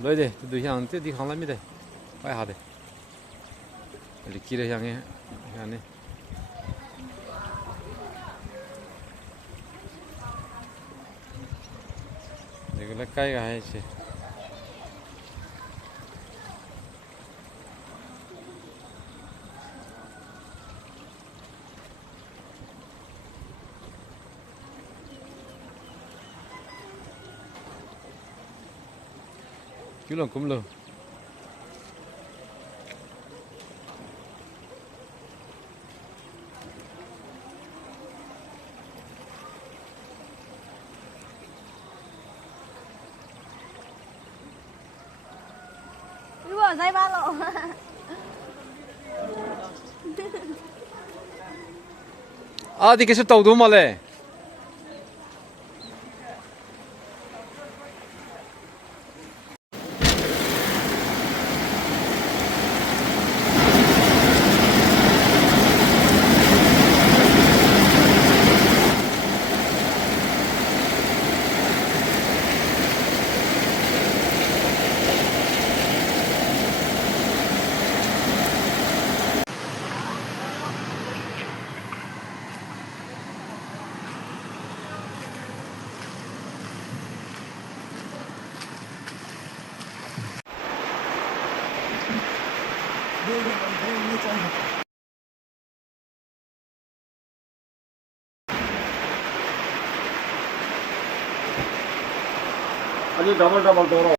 너희 너 향, 때 강남이다. 빨리 하대. 이렇게 길에 향해, 향해. 이거 까이가 해야지. Kêu cũng lừa. Vừa dây ba lộ. À thì cái số tàu đúng mà lẽ. 아니, 더블 돌아.